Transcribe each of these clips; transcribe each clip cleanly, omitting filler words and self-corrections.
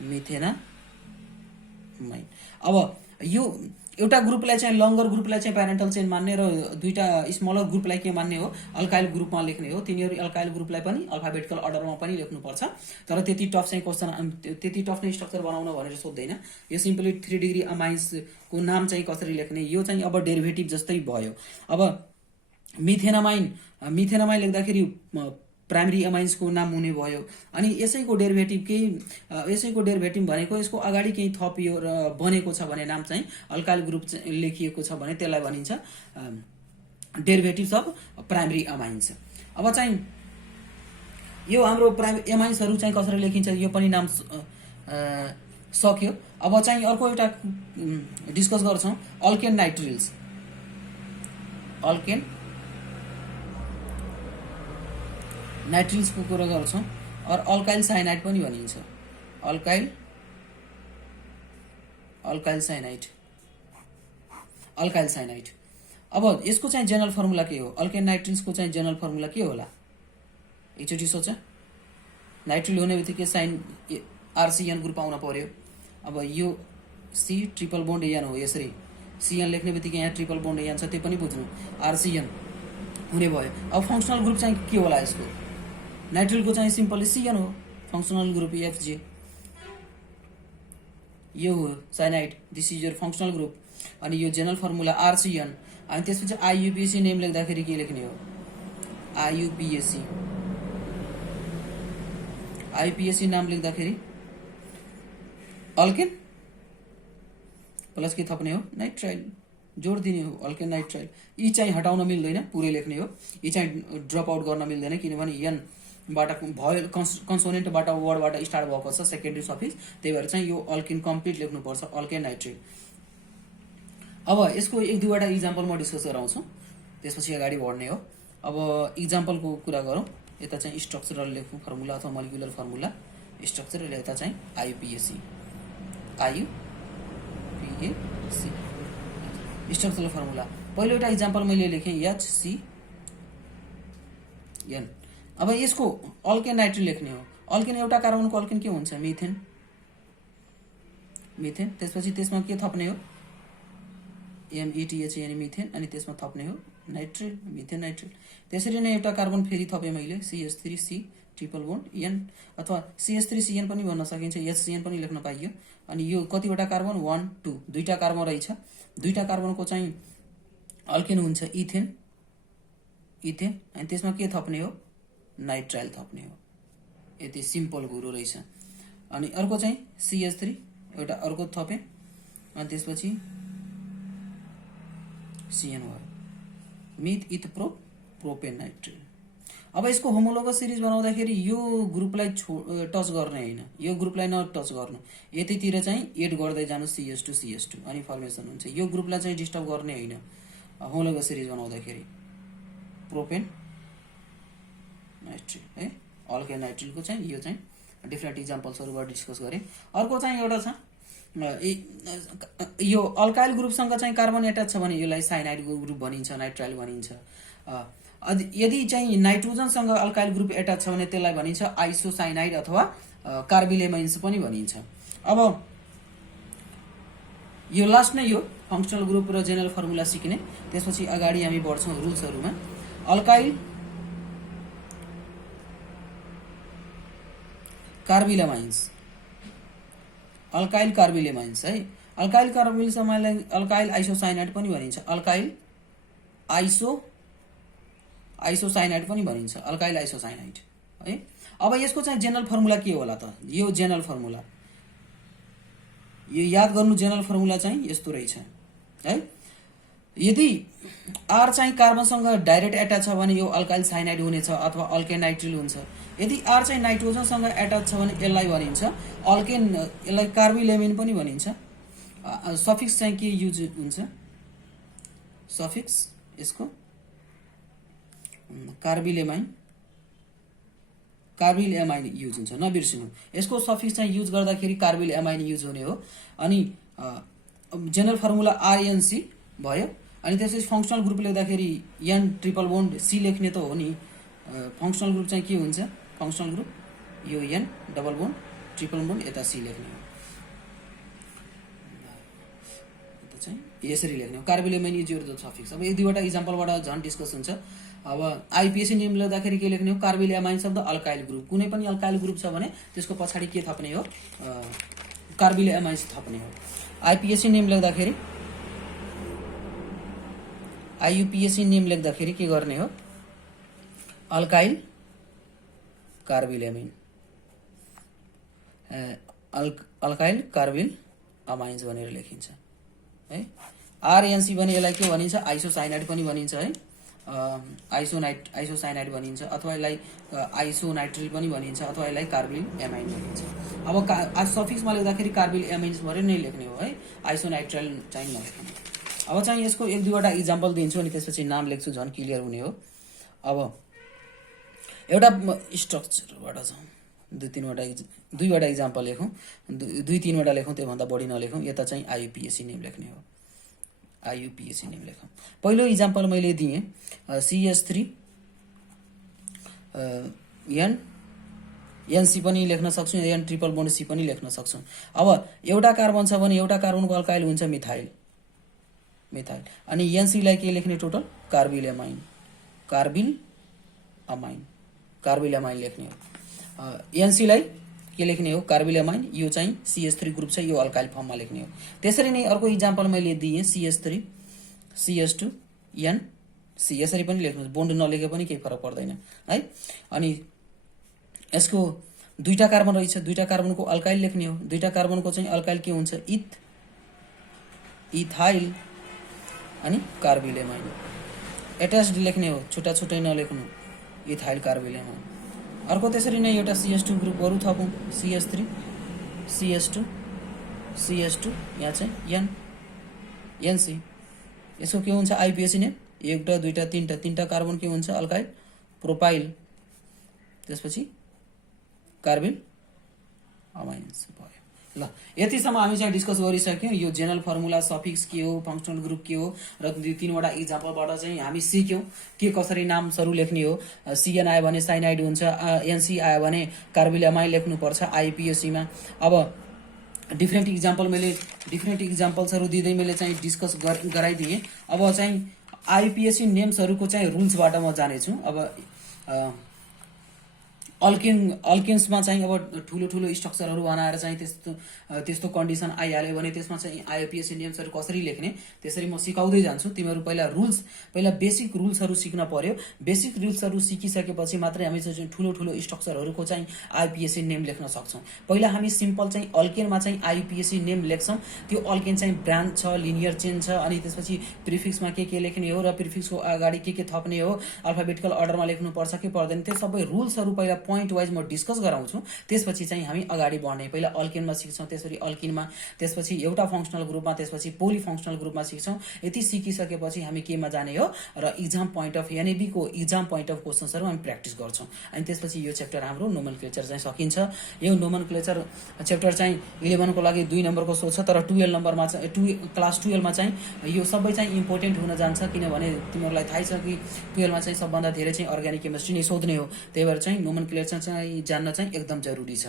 Methenamine. अब यो एउटा ग्रुपलाई चाहिँ लङ्गर ग्रुपलाई चाहिँ प्यारेन्टल चेन मान्ने र दुईटा स्मलर ग्रुपलाई के मान्ने हो अल्काइल ग्रुपमा लेख्ने हो। तिनीहरू अल्काइल ग्रुपलाई पनि अल्फाबेटिकल अर्डरमा पनि लेख्नुपर्छ। तर त्यति टफ चाहिँ क्वेसन त्यति टफ नै स्ट्रक्चर बनाउन भनेर सोध्दैन। यो सिम्पली 3 डिग्री अमाइन्सको नाम चाहिँ कसरी लेख्ने यो चाहिँ अब डेरिभेटिभ जस्तै भयो। अब मिथेनामाइन लेख्दाखेरि प्राइमरी अमाइन्सको नाम हुने भयो। अनि यसैको डेरिभेटिभ भनेको यसको अगाडि केही थपियो र बनेको छ भने नाम चाहिँ अल्काइल ग्रुप लेखिएको छ भने त्यसलाई भनिन्छ डेरिभेटिभ्स अफ प्राइमरी अमाइन्स। अब चाहिँ यो हाम्रो प्राइमरी अमाइन्सहरू चाहिँ कसरी लेखिन्छ यो पनि नाम सक्यो। अब चाहिँ अर्को एउटा डिस्कस गर्छौँ अल्केन नाइट्रिल्स। अल्केन नाइट्रिल्सको कुरा गर्छौँ और अल्काइल साइनाइड पनि भनिन्छ। Alkyl cyanide. अब यसको चाहिँ जेनरल फर्मुला के हो? अल्केन नाइट्रिल्सको चाहिँ जेनरल फर्मुला के होला एकचोटि सोच। नाइट्रिल हुने बित्तिकै साइन आरसीएन ग्रुप आउन पर्यो। अब यो सी ट्रिपल बोन्ड एन हो, यसरी सीएन लेख्ने बित्तिकै यहाँ ट्रिपल बोन्ड एन छ त्यो पनि बुझ्नु आरसीएन हुने भयो। अब फङ्सनल ग्रुप चाहिँ के होला यसको? नाइट्रिलको चाहिँ सिम्पली सीएन हो, फङ्सनल ग्रुप एफजे। यो हो cyanide, this is your functional group. अनि यो जेनरल फर्मुला आरसीएन। अनि त्यसपछि आइयुपिएसी नेम लेख्दाखेरि के लेख्ने हो? आइयुपिएसी नाम लेख्दाखेरि अल्केन प्लस के थप्ने हो? नाइट्राइल जोड दिने हो, अल्केन नाइट्राइल। यी चाहिँ हटाउन मिल्दैन, पुरै लेख्ने हो। यी चाहिँ ड्रप आउट गर्न मिल्दैन किनभने एन बाट भयो कन्सोनेन्टबाट वर्डबाट स्टार्ट भएको छ सेकेन्डरी सफिक्स, त्यही भएर चाहिँ यो अल्केन कम्प्लिट लेख्नुपर्छ अल्केन नाइट्रेट। अब यसको एक दुईवटा इक्जाम्पल म डिस्कस गराउँछु त्यसपछि अगाडि बढ्ने हो। अब इक्जाम्पलको कुरा गरौँ। यता चाहिँ स्ट्रक्चरल लेख्नु फर्मुला अथवा मोलिकुलर फर्मुला स्ट्रक्चर, यता चाहिँ आइयुपिएसी स्ट्रक्चरल फर्मुला। पहिलो एउटा इक्जाम्पल मैले लेखेँ HCN। अब यसको अल्केन नाइट्रिल लेख्ने हो। अल्केन एउटा कार्बनको अल्केन के हुन्छ? मिथेन। त्यसपछि त्यसमा के थप्ने हो? METH यानी मिथेन। अनि त्यसमा थप्ने हो नाइट्रिल, मिथेन नाइट्रिल। त्यसरी नै एउटा कार्बन फेरि थपेँ मैले CH3C ट्रिपल बोन्ड एन अथवा CH3CN पनि भन्न सकिन्छ, HCN पनि लेख्न पाइयो। अनि यो कतिवटा कार्बन? 1 2 दुईटा कार्बन रहेछ। दुईटा कार्बनको चाहिँ अल्केन हुन्छ इथेन। अनि त्यसमा के थप्ने हो? नाइट्राइल थप्ने हो। यति सिम्पल कुरो रहेछ। अनि अर्को चाहिँ CH3 एउटा अर्को थपेँ अनि त्यसपछि CN भयो, मिथ इथ प्रोपेन नाइट्रिल। अब यसको होमोलोगस सिरिज बनाउँदाखेरि यो ग्रुपलाई टच गर्ने होइन, यो ग्रुपलाई नटच गर्नु, यतितिर चाहिँ एड गर्दै जानु CH2 अनि फर्मेसन हुन्छ। यो ग्रुपलाई चाहिँ डिस्टर्ब गर्ने होइन होमोलोगस सिरिज बनाउँदाखेरि। प्रोपेन नाइट्रिल है, अल्केन नाइट्रिलको चाहिँ यो चाहिँ डिफ्रेन्ट इक्जाम्पल्सहरूबाट डिस्कस गरेँ। अर्को चाहिँ एउटा छ यो अल्काइल ग्रुपसँग चाहिँ कार्बन एट्याच छ भने यसलाई साइनाइड ग्रुप भनिन्छ, नाइट्राइल भनिन्छ। यदि चाहिँ नाइट्रोजनसँग अल्काइल ग्रुप एट्याच छ भने त्यसलाई भनिन्छ आइसोसाइनाइड अथवा कार्बिलेमाइन्स पनि भनिन्छ। अब यो लास्ट नै यो फङ्सनल ग्रुप र जेनरल फर्मुला सिक्ने, त्यसपछि अगाडि हामी बढ्छौँ रुल्सहरूमा। अल्काइल कार्बिलेमाइन्स है। अल्काइल कार्बिलेमाइन्सलाई अल्काइल आइसोसाइनाइड पनि भनिन्छ, अल्काइल आइसोसाइनाइड पनि भनिन्छ, अल्काइल आइसोसाइनाइड है। अब यसको चाहिँ जेनरल फर्मुला के होला त? यो जेनरल फर्मुला यो याद गर्नु। जेनरल फर्मुला चाहिँ यस्तो रहेछ है। यदि आर चाहिँ कार्बनसँग डाइरेक्ट एट्याच छ भने यो अल्काइल साइनाइड हुनेछ अथवा अल्केन नाइट्रिल हुन्छ। यदि आर चाहिँ नाइट्रोजनसँग एट्याच छ भने यसलाई भनिन्छ अल्केन, यसलाई कार्बिलेमिन पनि भनिन्छ। सफिक्स चाहिँ के युज हुन्छ? सफिक्स यसको कार्बिलेमाइन युज हुन्छ, नबिर्सिनु। यसको सफिक्स चाहिँ युज गर्दाखेरि कार्बिलेमाइन युज हुने हो। अनि जेनरल फर्मुला RNC भयो। अनि त्यसपछि फङ्सनल ग्रुप लेख्दाखेरि एन ट्रिपल बोन्ड सी लेख्ने त हो नि। फङ्सनल ग्रुप चाहिँ के हुन्छ? फङ्सनल ग्रुप यो N double bond triple bond यता सी लेख्ने हो, यता चाहिँ यसरी लेख्ने हो। Carbylamine is your suffix. अब यो दुईवटा इक्जाम्पलबाट झन् डिस्कस हुन्छ। अब आइपिएसी नेम लेख्दाखेरि के लेख्ने हो, कार्बिल एमाइन शब्द अल्काइल ग्रुप, कुनै पनि अल्काइल ग्रुप छ भने त्यसको पछाडि के थप्ने हो, कार्बिल एमाइन्स थप्ने हो। आइपिएसी नेम लेख्दाखेरि आइयुपिएसी नेम लेख्दाखेरि के गर्ने हो, alkyl carbyl amine, alkyl carbyl amines भनेर लेखिन्छ है। आरएनसी भने यसलाई के भनिन्छ, आइसोसाइनाइड पनि भनिन्छ है, आइसोसाइनाइड भनिन्छ, अथवा यसलाई आइसोनाइट्रिल पनि भनिन्छ, अथवा यसलाई कार्बिल एमाइन भनिन्छ। अब सफिक्समा लेख्दाखेरि कार्बिल एमाइन्स भनेर नै लेख्ने हो है, आइसोनाइट्रिल चाहिँ नलेख्ने। अब चाहिँ यसको एक दुईवटा इक्जाम्पल दिन्छु अनि त्यसपछि नाम लेख्छु, झन् क्लियर हुने हो। अब एउटा स्ट्रक्चरबाट छ, दुईवटा इक्जाम्पल लेखौँ, दुई तीनवटा लेखौँ, त्योभन्दा बढी नलेखौँ। यता चाहिँ आइयुपिएसी नेम लेख्ने हो, आइयुपिएसी नेम लेखौँ। पहिलो इक्जाम्पल मैले दिएँ CH3 एनसी पनि लेख्न सक्छु, एन ट्रिपल बोन्ड सी पनि लेख्न सक्छु। अब एउटा कार्बन छ भने एउटा कार्बनको अल्काइल हुन्छ मिथाइल, अनि एनसीलाई के लेख्ने, total carbyl amine, carbyl amine लेख्ने हो। एनसीलाई के लेख्ने हो, कार्बिल एमाइन, यो चाहिँ CH3 ग्रुप छ, यो अल्काइल फर्ममा लेख्ने हो। त्यसरी नै अर्को इक्जाम्पल मैले दिएँ CH3 CH2 NC, यसरी पनि लेख्नुहोस्, बोन्ड नलेखे पनि केही फरक पर्दैन है। अनि यसको दुईटा कार्बन रहेछ, दुईटा कार्बनको अल्काइल लेख्ने हो। दुईटा कार्बनको चाहिँ अल्काइल के हुन्छ, इथाइल अनि कार्बिल एमाइन, एट्याच्ड लेख्ने हो, छुट्टा छुट्टै नलेख्नु, इथाइल कार्बिल एमाइन। अर्को त्यसरी नै एउटा CH2 ग्रुपहरू थपौँ, CH3 CH2 यहाँ चाहिँ NC, यसको के हुन्छ, आइपिएसी नेम, एउटा दुईटा तीनटा कार्बन के हुन्छ, अल्काइल प्रोपाइल, त्यसपछि कार्बिल अमाइन्स भयो। ल यतिसम्म हामी चाहिँ डिस्कस गरिसक्यौँ, यो जेनरल फर्मुला, सफिक्स के हो, फङ्सनल ग्रुप के हो, र दुई तीनवटा इक्जाम्पलबाट चाहिँ हामी सिक्यौँ के कसरी नामहरू लेख्ने हो। CN आयो भने साइनाइड हुन्छ, NC आयो भने कार्बिल एमाइन लेख्नुपर्छ आइपिएसीमा। अब डिफ्रेन्ट इक्जाम्पल्सहरू दिँदै मैले चाहिँ डिस्कस गराइदिएँ। अब चाहिँ आइपिएसी नेम्सहरूको चाहिँ रुल्सबाट म जानेछु। अब अल्केन्समा चाहिँ अब ठुलो स्ट्रक्चरहरू बनाएर चाहिँ त्यस्तो कन्डिसन आइहाल्यो भने त्यसमा चाहिँ आइपिएसी नेम्सहरू कसरी लेख्ने, त्यसरी म सिकाउँदै जान्छु। तिमीहरू पहिला बेसिक रुल्सहरू सिक्न पर्यो। बेसिक रुल्सहरू सिकिसकेपछि मात्रै हामी चाहिँ ठुलो स्ट्रक्चरहरूको चाहिँ आइपिएसी नेम लेख्न सक्छौँ। पहिला हामी सिम्पल चाहिँ अल्केनमा चाहिँ आइपिएसी नेम लेख्छौँ। त्यो अल्केन चाहिँ ब्रान्च छ, लिनियर चेन छ, अनि त्यसपछि प्रिफिक्समा के लेख्ने हो र प्रिफिक्सको अगाडि के थप्ने हो, अल्फाबेटिकल अर्डरमा लेख्नुपर्छ कि पर्दैन, त्यो सबै रुल्सहरू पहिला पोइन्ट वाइज म डिस्कस गराउँछु। त्यसपछि चाहिँ हामी अगाडि बढ्ने, पहिला अल्केनमा सिक्छौँ, त्यसपछि अल्किनमा, त्यसपछि एउटा फङ्सनल ग्रुपमा, त्यसपछि पोली फङ्सनल ग्रुपमा सिक्छौँ। यति सिकिसकेपछि हामी केमा जाने हो र इक्जाम पोइन्ट अफ एनएबीको इक्जाम पोइन्ट अफ क्वेसन्सहरू हामी प्र्याक्टिस गर्छौँ। अनि त्यसपछि यो च्याप्टर हाम्रो नोमेनक्लेचर चाहिँ सकिन्छ। यो नोमेनक्लेचर च्याप्टर चाहिँ 11 को लागि 2 नम्बरको सोध्छ, तर 12 नम्बरमा चाहिँ क्लास 12 मा चाहिँ यो सबै चाहिँ इम्पोर्टेन्ट हुन जान्छ, किनभने तिमीहरूलाई थाहै छ कि 12 मा चाहिँ सबभन्दा धेरै चाहिँ अर्ग्यानिक केमिस्ट्री नै सोध्ने हो। त्यही भएर चाहिँ नोमेनक्लेचर चाहिँ जान्न चाहिँ एकदम जरुरी छ।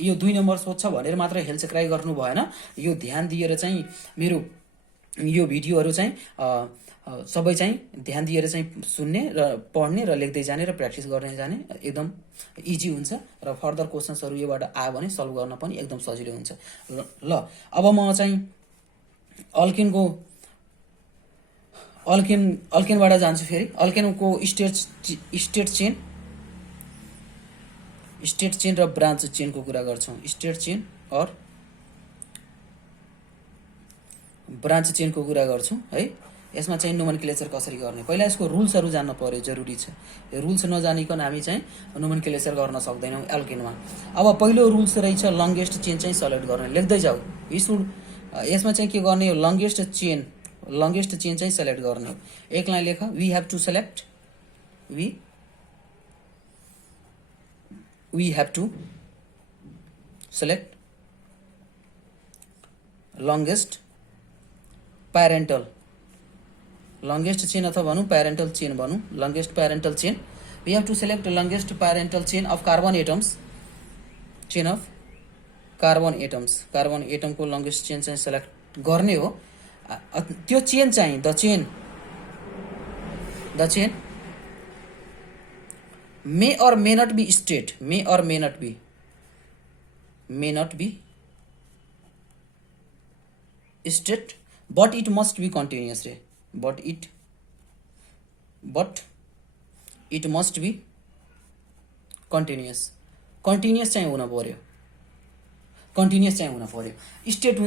यो 2 नम्बर सोध्छ भनेर मात्र हेल्चक्राइ गर्नु भएन। यो ध्यान दिएर चाहिँ मेरो यो भिडियोहरू चाहिँ सबै चाहिँ ध्यान दिएर चाहिँ सुन्ने र पढ्ने र लेख्दै जाने र प्र्याक्टिस गर्ने जाने एकदम इजी हुन्छ र फर्दर क्वेसन्सहरू योबाट आयो भने सल्भ गर्न पनि एकदम सजिलो हुन्छ। ल अब म चाहिँ अल्केनबाट जान्छु। फेरि अल्केनको स्टेट चेन र ब्रान्च चेनको कुरा गर्छौँ। स्टेट चेन और ब्रान्च चेनको कुरा गर्छौँ है। यसमा चाहिँ नोमेनक्लेचर कसरी गर्ने, पहिला यसको रुल्सहरू जान्न पर्यो, जरुरी छ। यो रुल्स नजानिकन हामी चाहिँ नोमेनक्लेचर गर्न सक्दैनौँ एल्केनमा। अब पहिलो रुल्स रहेछ लङ्गेस्ट चेन चाहिँ सेलेक्ट गर्ने, लेख्दै जाऊ। यसमा चाहिँ के गर्ने हो, लङ्गेस्ट चेन चाहिँ सेलेक्ट गर्ने हो। एक लाइन लेख, we have to select, we have to select longest chain अथवा भनौँ parental chain भनौँ, longest parental chain. We have to select longest parental chain of carbon atoms, chain of carbon एटमको longest chain चाहिँ select गर्ने हो। त्यो chain चाहिँ the chain may or may not be straight, may or may not be straight, but it must be continuous रे, but it must be continuous चाहिँ हुन पर्यो, स्टेट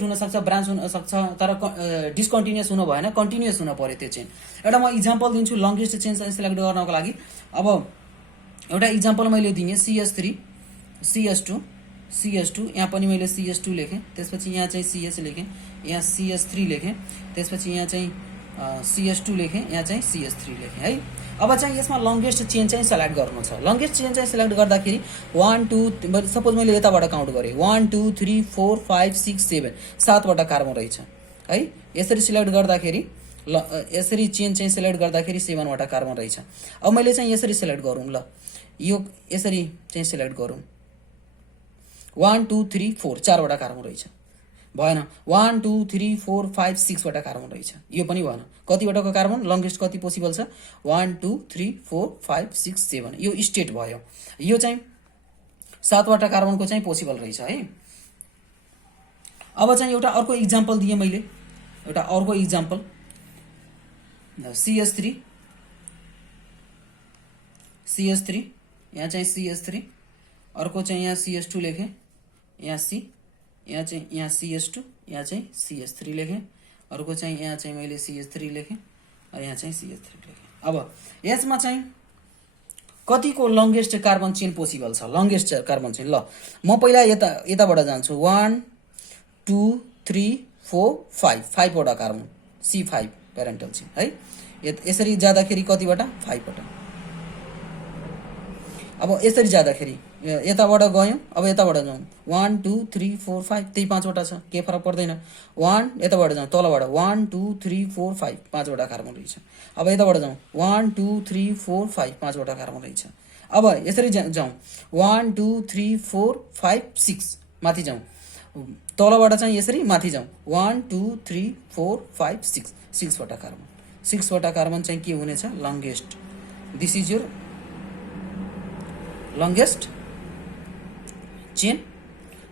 हुन सक्छ, ब्रान्च हुन सक्छ, तर डिस्कन्टिन्युअस हुन भएन, कन्टिन्युअस हुन पर्यो त्यो चेन। एउटा म इक्जाम्पल दिन्छु लङ्गेस्ट चेन सेलेक्ट गर्नको लागि। अब एउटा इक्जाम्पल मैले दिएँ CH3 CH2 यहाँ पनि मैले CH2 लेखेँ, त्यसपछि यहाँ चाहिँ CH लेखेँ, यहाँ CH3 लेखेँ, त्यसपछि यहाँ चाहिँ CH2 लेखेँ, यहाँ चाहिँ CH3 लेखेँ है। अब चाहिँ यसमा लङ्गेस्ट चेन चाहिँ सेलेक्ट गर्नु छ। लङ्गेस्ट चेन चाहिँ सेलेक्ट गर्दाखेरि 1 2 सपोज मैले यताबाट काउन्ट गरेँ 1 2 3 4 5 6 7 7वटा कार्बन रहेछ है। यसरी सिलेक्ट गर्दाखेरि यसरी चेन चाहिँ सेलेक्ट गर्दाखेरि 7वटा कार्बन रहेछ। अब मैले चाहिँ यसरी सेलेक्ट गरौँ, ल यो यसरी चाहिँ सेलेक्ट गरौँ 1 2 3 4 4वटा कार्बन रहेछ, भएन। 1 2 3 4 5 6वटा कार्बन रहेछ, यो पनि भएन। कतिवटाको कार्बन लङ्गेस्ट कति पोसिबल छ 1 2 3 4 5 6 7, यो स्टेट भयो। यो चाहिँ 7वटा कार्बनको चाहिँ पोसिबल रहेछ है। अब चाहिँ एउटा अर्को इक्जाम्पल दिएँ मैले, एउटा अर्को इक्जाम्पल CH3 यहाँ चाहिँ CH3, अर्को चाहिँ यहाँ CH2 लेखेँ, यहाँ C, यहाँ चाहिँ यहाँ CH2, यहाँ चाहिँ CH3 लेखेँ, अर्को चाहिँ यहाँ चाहिँ मैले CH3 लेखेँ, यहाँ चाहिँ CH3 लेखेँ। अब यसमा चाहिँ कतिको लङ्गेस्ट कार्बन चेन पोसिबल छ, लङ्गेस्ट कार्बन चेन। ल म पहिला यताबाट जान्छु 1 2 3 4 5 5वटा कार्बन C5 प्यारेन्टल चेन है। यसरी जाँदाखेरि कतिवटा 5वटा। अब यसरी जाँदाखेरि यताबाट गयौँ, अब यताबाट जाउँ 1 2 3 4 5 त्यही 5वटा छ, केही फरक पर्दैन। 1 यताबाट जाउँ तलबाट 1 2 3 4 5 5वटा कार्बन रहेछ। अब यताबाट जाउँ 1 2 3 4 5 5वटा कार्बन रहेछ। अब यसरी जाउँ 1 2 3 4 5 6 माथि जाउँ, तलबाट चाहिँ यसरी माथि जाउँ 1 2 3 4 5 6 6वटा कार्बन। 6वटा कार्बन चाहिँ के हुनेछ longest. This is your longest chain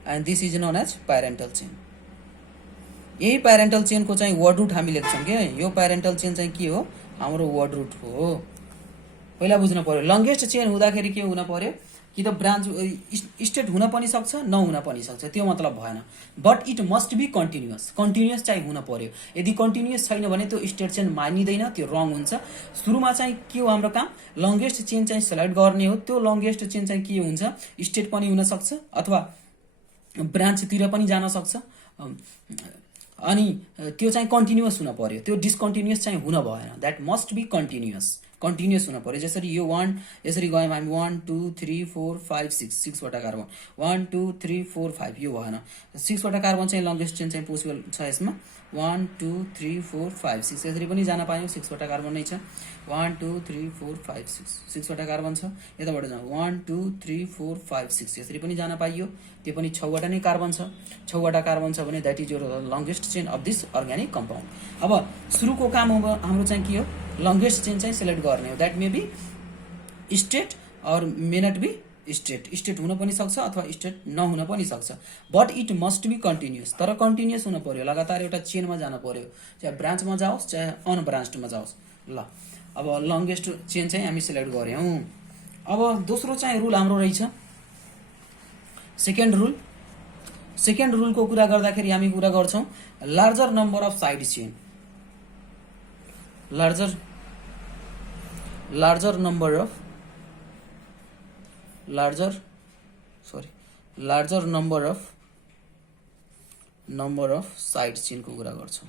and this is known as parental chain. यही प्यारेन्टल चेनको चाहिँ वर्ड रुट हामी लेख्छौँ कि यो प्यारेन्टल चेन चाहिँ के हो, हाम्रो वर्ड रुट हो। पहिला बुझ्नु पर्यो लङ्गेस्ट चेन हुँदाखेरि के हुन पर्यो कि त ब्रान्च स्टेट हुन पनि सक्छ नहुन पनि सक्छ, त्यो मतलब भएन। But it must be continuous चाहिँ हुन पर्यो। यदि कन्टिन्युअस छैन भने त्यो स्टेट चेन मानिँदैन, त्यो रङ हुन्छ। सुरुमा चाहिँ के हो हाम्रो काम, लङ्गेस्ट चेन चाहिँ सेलेक्ट गर्ने हो। त्यो लङ्गेस्ट चेन चाहिँ के हुन्छ, स्टेट पनि हुन सक्छ अथवा ब्रान्चतिर पनि जान सक्छ, अनि त्यो चाहिँ कन्टिन्युअस हुन पर्यो। त्यो डिस्कन्टिन्युअस चाहिँ हुन भएन। द्याट मस्ट बी कन्टिन्युअस हुन पर्यो। जसरी यो 1 यसरी गयौँ हामी 1 2 3 4 5 6 6वटा कार्बन 1 2 3 4 5 यो भएन। 6वटा कार्बन चाहिँ लङ्गेस्ट चेन चाहिँ पोसिबल छ यसमा 1 2 3 4 5 6 यसरी पनि जान पायौँ। 6वटा कार्बन नै छ 1 2 3 4 5 6 6वटा कार्बन छ। यताबाट जाउँ 1 2 3 4 5 6 यसरी पनि जान पाइयो। त्यो पनि 6वटा नै कार्बन छ। 6वटा कार्बन छ भने that is your longest chain of this organic compound. अब सुरुको काम हाम्रो चाहिँ के हो, लङ्गेस्ट चेन चाहिँ सेलेक्ट गर्ने हो। द्याट मे बी स्टेट और मे नट बी स्टेट हुन पनि सक्छ अथवा स्टेट नहुन पनि सक्छ। But it must be continuous, तर कन्टिन्युअस हुन पर्यो। लगातार एउटा चेनमा जान पर्यो, चाहे ब्रान्चमा जाओस् चाहे अनब्रान्चमा जाओस्। ल अब लङ्गेस्ट चेन चाहिँ हामी सेलेक्ट गऱ्यौँ। अब दोस्रो चाहिँ रुल हाम्रो रहेछ सेकेन्ड रुलको कुरा गर्दाखेरि हामी कुरा गर्छौँ larger number of side chain. Larger number of side चेनको कुरा गर्छौँ।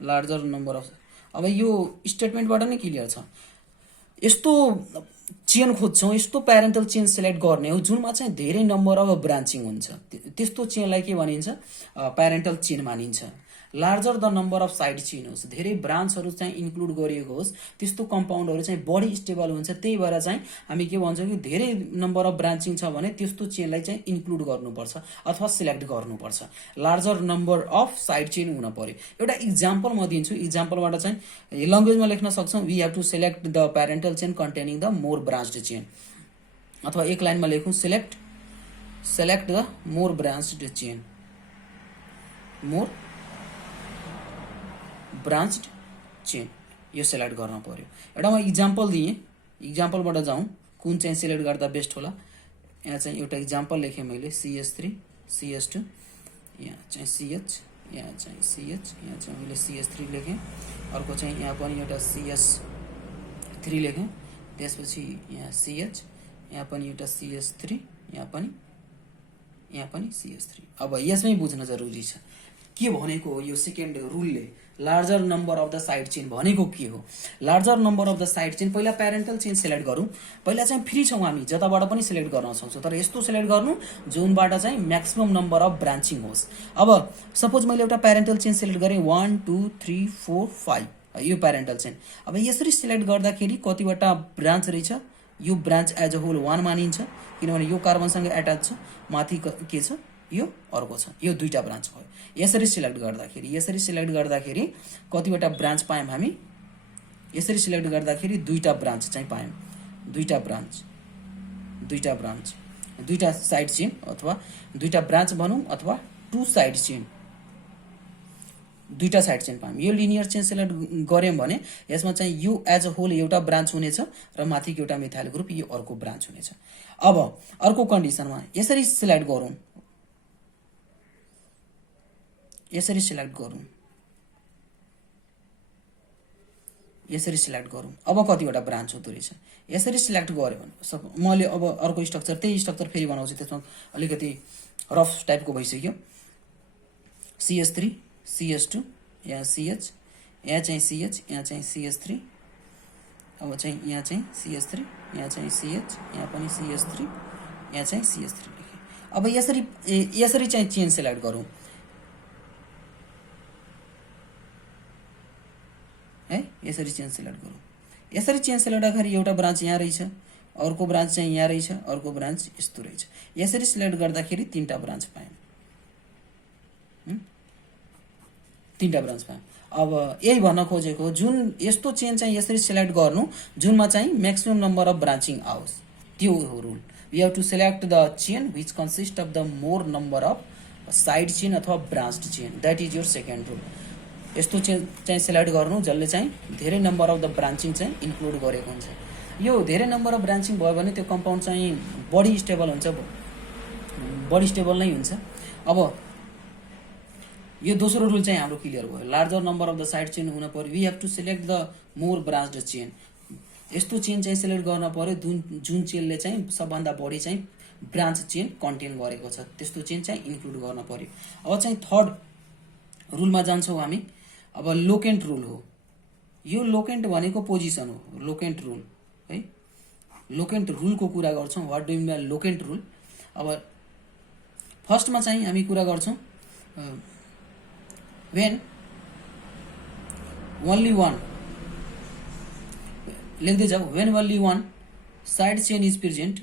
लार्जर नम्बर अफ, अब यो स्टेटमेन्टबाट नै क्लियर छ। यस्तो चेन खोज्छौँ, यस्तो प्यारेन्टल चेन सेलेक्ट गर्ने हो जुनमा चाहिँ धेरै नम्बर अफ ब्रान्चिङ हुन्छ, त्यस्तो चेनलाई के भनिन्छ प्यारेन्टल चेन मानिन्छ। Larger the number of side chain होस्, धेरै ब्रान्चहरू चाहिँ इन्क्लुड गरिएको होस्, त्यस्तो कम्पाउन्डहरू चाहिँ बढी स्टेबल हुन्छ। त्यही भएर चाहिँ हामी के भन्छौँ कि धेरै नम्बर अफ ब्रान्चिङ छ भने त्यस्तो चेनलाई चाहिँ इन्क्लुड गर्नुपर्छ अथवा सिलेक्ट गर्नुपर्छ। Larger number of side chain हुन पर्यो। एउटा इक्जाम्पल म दिन्छु, इक्जाम्पलबाट चाहिँ ल्याङ्ग्वेजमा लेख्न सक्छौँ, we have to select the parental chain containing the more branched chain, अथवा एक लाइनमा लेखौँ, select the more branched chain, more branched chain, यो सेलेक्ट गर्न पर्यो। एउटा म इक्जाम्पल दिएँ, इक्जाम्पलबाट जाउँ कुन चाहिँ सिलेक्ट गर्दा बेस्ट होला। यहाँ चाहिँ एउटा इक्जाम्पल लेखेँ मैले, CH3 CH2, यहाँ चाहिँ CH, यहाँ चाहिँ CH, यहाँ चाहिँ मैले CH3 लेखेँ। अर्को चाहिँ यहाँ पनि एउटा CH3 लेखेँ, त्यसपछि यहाँ CH, यहाँ पनि एउटा CH3, यहाँ पनि CH3। अब यसमै बुझ्न जरुरी छ के भनेको हो यो सेकेन्ड रुलले। Larger number of the side chain भनेको के हो? Larger number of the side chain, पहिला प्यारेन्टल चेन सिलेक्ट गरौँ। पहिला चाहिँ फ्री छौँ हामी, जताबाट पनि सिलेक्ट गर्न सक्छौँ, तर यस्तो सिलेक्ट गर्नु जुनबाट चाहिँ म्याक्सिमम नम्बर अफ ब्रान्चिङ होस्। अब सपोज मैले एउटा प्यारेन्टल चेन सिलेक्ट गरेँ 1 2 3 4 5, यो प्यारेन्टल चेन। अब यसरी सिलेक्ट गर्दाखेरि कतिवटा ब्रान्च रहेछ, यो ब्रान्च एज अ होल 1 मानिन्छ किनभने यो कार्बनसँग एट्याच छ, माथि के छ, यो अर्को छ, यो दुईटा ब्रान्च भयो। यसरी सिलेक्ट गर्दाखेरि कतिवटा ब्रान्च पायौँ हामी, यसरी सिलेक्ट गर्दाखेरि दुईटा ब्रान्च चाहिँ पायौँ, दुईटा ब्रान्च, दुईटा साइड चेन अथवा दुईटा ब्रान्च भनौँ अथवा 2 साइड चेन, दुईटा साइड चेन पायौँ। यो लिनियर चेन सिलेक्ट गऱ्यौँ भने यसमा चाहिँ यो एज अ होल एउटा ब्रान्च हुनेछ र माथिको एउटा मिथाइल ग्रुप यो अर्को ब्रान्च हुनेछ। अब अर्को कन्डिसनमा यसरी सिलेक्ट गरौँ, यसरी सिलेक्ट गरौँ, अब कतिवटा ब्रान्च हुँदो रहेछ। यसरी सिलेक्ट गऱ्यो भने मैले अब अर्को स्ट्रक्चर, त्यही स्ट्रक्चर फेरि बनाउँछु, त्यसमा अलिकति रफ टाइपको भइसक्यो। CH3 CH2, यहाँ CH, यहाँ चाहिँ CH, यहाँ चाहिँ CH3, अब चाहिँ यहाँ चाहिँ CH3, यहाँ चाहिँ CH, यहाँ पनि CH3, यहाँ चाहिँ CH3 लेखेँ। अब यसरी चाहिँ चेन सिलेक्ट गरौँ है, यसरी चेन सिलेक्ट गरौँ। यसरी चेन सिलेक्ट गर्दाखेरि एउटा ब्रान्च यहाँ रहेछ, अर्को ब्रान्च चाहिँ यहाँ रहेछ, अर्को ब्रान्च यस्तो रहेछ। यसरी सिलेक्ट गर्दाखेरि तीनटा ब्रान्च पायौँ, तीनटा ब्रान्च पायौँ। अब यही भन्न खोजेको, जुन यस्तो चेन चाहिँ यसरी सिलेक्ट गर्नु जुनमा चाहिँ म्याक्सिमम नम्बर अफ ब्रान्चिङ आओस्, त्यो हो rule. We have to select the chain which consist of the more number of side chain अथवा branched chain, that is your second rule. यस्तो चेन चाहिँ सिलेक्ट गर्नु जसले चाहिँ धेरै नम्बर अफ द ब्रान्चिङ चाहिँ इन्क्लुड गरेको हुन्छ। यो धेरै नम्बर अफ ब्रान्चिङ भयो भने त्यो कम्पाउन्ड चाहिँ बढी स्टेबल हुन्छ, बढी स्टेबल नै हुन्छ। अब यो दोस्रो रुल चाहिँ हाम्रो क्लियर भयो। Larger number of the side chain हुन पर्यो, we have to select the more branched chain. यस्तो चेन चाहिँ सिलेक्ट गर्न पर्यो जुन चेनले चाहिँ सबभन्दा बढी चाहिँ ब्रान्च चेन कन्टेन गरेको छ, त्यस्तो चेन चाहिँ इन्क्लुड गर्न पर्यो। अब चाहिँ थर्ड रुलमा जान्छौँ हामी। अब लोकेन्ट रुल हो यो। लोकेन्ट भनेको पोजिसन हो, लोकेन्ट रुल है। लोकेन्ट रुलको कुरा गर्छौँ, what do you mean locant rule. अब फर्स्टमा चाहिँ हामी कुरा गर्छौँ when only one, लेख्दै जाऊ, when only one side chain is present,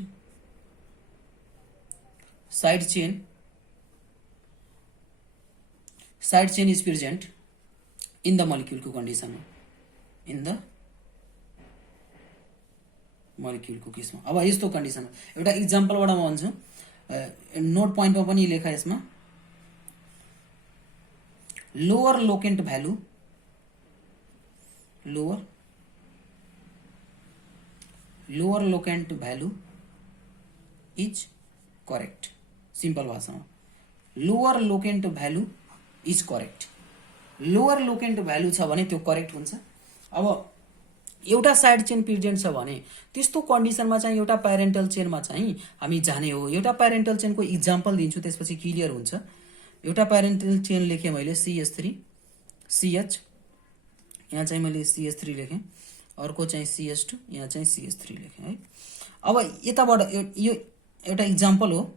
side chain is present in the molecule को condition में, in the molecule को केसमा। अब यस्तो कन्डिसन एउटा इक्जाम्पलबाट म भन्छु, नोट पोइन्टमा पनि लेखा यसमा। Lower locant value, lower locant value is correct. Simple भाषामा lower locant value is correct. Lower locant value छ भने त्यो करेक्ट हुन्छ। अब एउटा साइड चेन प्रेजेन्ट छ भने त्यस्तो कन्डिसनमा चाहिँ एउटा प्यारेन्टल चेनमा चाहिँ हामी जाने हो। एउटा प्यारेन्टल चेनको इक्जाम्पल दिन्छु, त्यसपछि क्लियर हुन्छ। एउटा प्यारेन्टल चेन लेखेँ मैले CH3 CH, यहाँ चाहिँ मैले CH3 लेखेँ, अर्को चाहिँ CH2, यहाँ चाहिँ CH3 लेखेँ है। अब यताबाट यो एउटा इक्जाम्पल हो,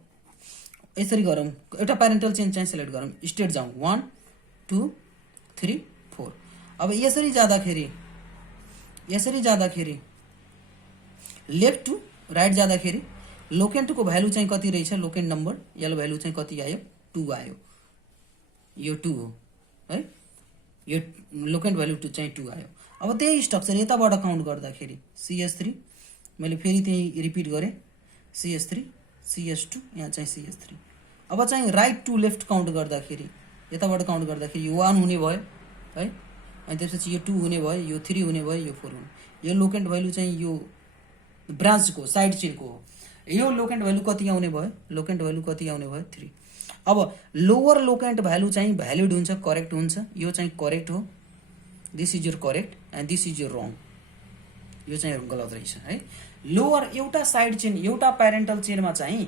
यसरी गरौँ। एउटा प्यारेन्टल चेन चाहिँ सिलेक्ट गरौँ, स्टेट जाउँ 1 2 3 4। अब यसरी जाँदाखेरि लेफ्ट टु राइट जाँदाखेरि लोकेन्टको भ्यालु चाहिँ कति रहेछ, लोकेन्ट नम्बर यल भ्यालु चाहिँ कति आयो, 2 आयो, यो 2 हो है, यो लोकेन्ट भ्यालु चाहिँ 2 आयो। अब त्यही स्ट्रक्चर यताबाट काउन्ट गर्दाखेरि CS3 मैले फेरि त्यही रिपिट गरेँ, CS3 CS2 यहाँ चाहिँ CS3। अब चाहिँ राइट टु लेफ्ट काउन्ट गर्दाखेरि यताबाट काउन्ट गर्दाखेरि यो 1 हुने भयो है, अनि त्यसपछि यो 2 हुने भयो, यो 3 हुने भयो, यो 4 हुने। यो लोकेन्ट भ्यालु चाहिँ यो ब्रान्चको साइड चेनको हो। यो लोकेन्ट भ्यालु कति आउने भयो, लोकेन्ट भ्यालु कति आउने भयो, 3। अब लोवर लोकेन्ट भ्यालु चाहिँ भ्यालिड हुन्छ, करेक्ट हुन्छ, यो चाहिँ करेक्ट हो, this is your correct and this is your wrong, यो चाहिँ गलत रहेछ है। लोवर एउटा साइड चेन एउटा प्यारेन्टल चेनमा चाहिँ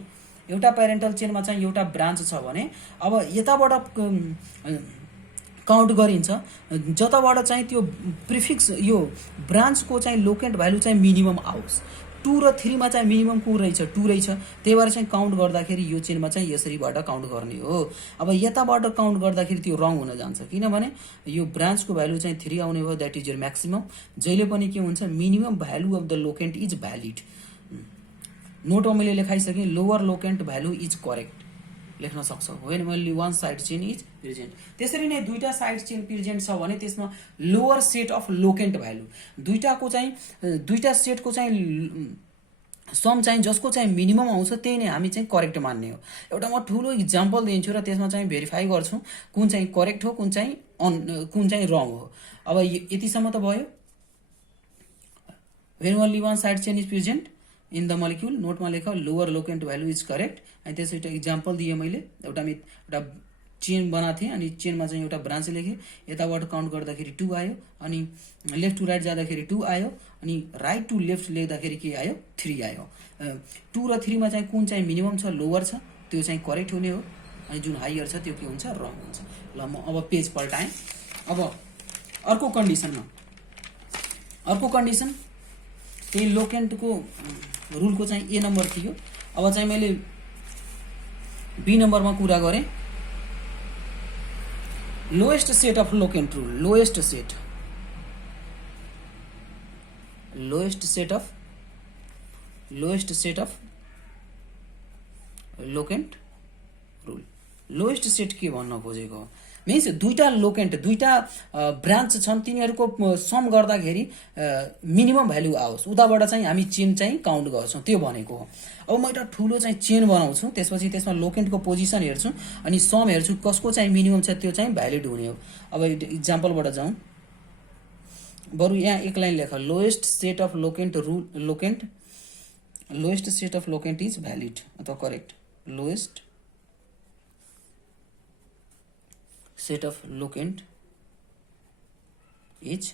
एउटा ब्रान्च छ भने अब यताबाट काउन्ट गरिन्छ, जताबाट चाहिँ त्यो प्रिफिक्स यो ब्रान्चको चाहिँ लोकेन्ट भ्यालु चाहिँ मिनिमम आओस्। 2 र 3 मा चाहिँ मिनिमम को रहेछ, 2 रहेछ, त्यही भएर चाहिँ काउन्ट गर्दाखेरि यो चेनमा चाहिँ यसरीबाट काउन्ट गर्ने हो। अब यताबाट काउन्ट गर्दाखेरि त्यो रङ हुन जान्छ, किनभने यो ब्रान्चको भ्यालु चाहिँ 3 आउने भयो, द्याट इज योर म्याक्सिमम। जहिले पनि के हुन्छ, minimum value of the locant is valid. नोटमा मैले लेखाइसकेँ, lower locant value is correct लेख्न सक्छौ, when only one side chain is present. त्यसरी नै दुईटा साइड चेन प्रेजेन्ट छ भने त्यसमा lower set of locant value, दुईटा सेटको चाहिँ सम चाहिँ जसको चाहिँ मिनिमम आउँछ त्यही नै हामी चाहिँ करेक्ट मान्ने हो। एउटा म ठुलो इक्जाम्पल दिन्छु र त्यसमा चाहिँ भेरिफाई गर्छु कुन चाहिँ करेक्ट हो, कुन चाहिँ रङ हो। अब यतिसम्म त भयो। When only one side chain is present in the molecule, नोटमा लेख lower locant value is correct. अनि त्यसो एउटा इक्जाम्पल दिएँ मैले, एउटा चेन बनाएको थिएँ, अनि चेनमा चाहिँ एउटा ब्रान्च लेखेँ, यताबाट काउन्ट गर्दाखेरि 2 आयो, अनि लेफ्ट टु राइट जाँदाखेरि 2 आयो, अनि राइट टु लेफ्ट लेख्दाखेरि के आयो, 3 आयो। 2 र 3 मा चाहिँ कुन चाहिँ मिनिमम छ, लोवर छ, त्यो चाहिँ करेक्ट हुने हो, अनि जुन हाइयर छ त्यो के हुन्छ, रङ हुन्छ। ल म अब पेज पल्टाएँ। अब अर्को कन्डिसन त्यही लोकेन्टको रुलको चाहिँ ए नम्बर थियो। अब चाहिँ मैले बी नम्बरमा कुरा गरेँ, lowest set of locant rule, lowest set of locant rule. Lowest set के भन्न खोजेको हो, मिन्स दुईटा लोकेन्ट, दुईटा ब्रान्च छन्, तिनीहरूको सम गर्दाखेरि मिनिमम भ्यालु आओस्, उताबाट चाहिँ हामी चेन चाहिँ काउन्ट गर्छौँ, त्यो भनेको हो। अब म एउटा ठुलो चाहिँ चेन बनाउँछु, त्यसपछि त्यसमा लोकेन्टको पोजिसन हेर्छु, अनि सम हेर्छु कसको चाहिँ मिनिमम छ, त्यो चाहिँ भ्यालिड हुने हो। अब इक्जाम्पलबाट जाउँ, बरु यहाँ एक लाइन लेख, lowest set of locant is valid अथवा correct, lowest set of locant is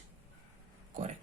correct।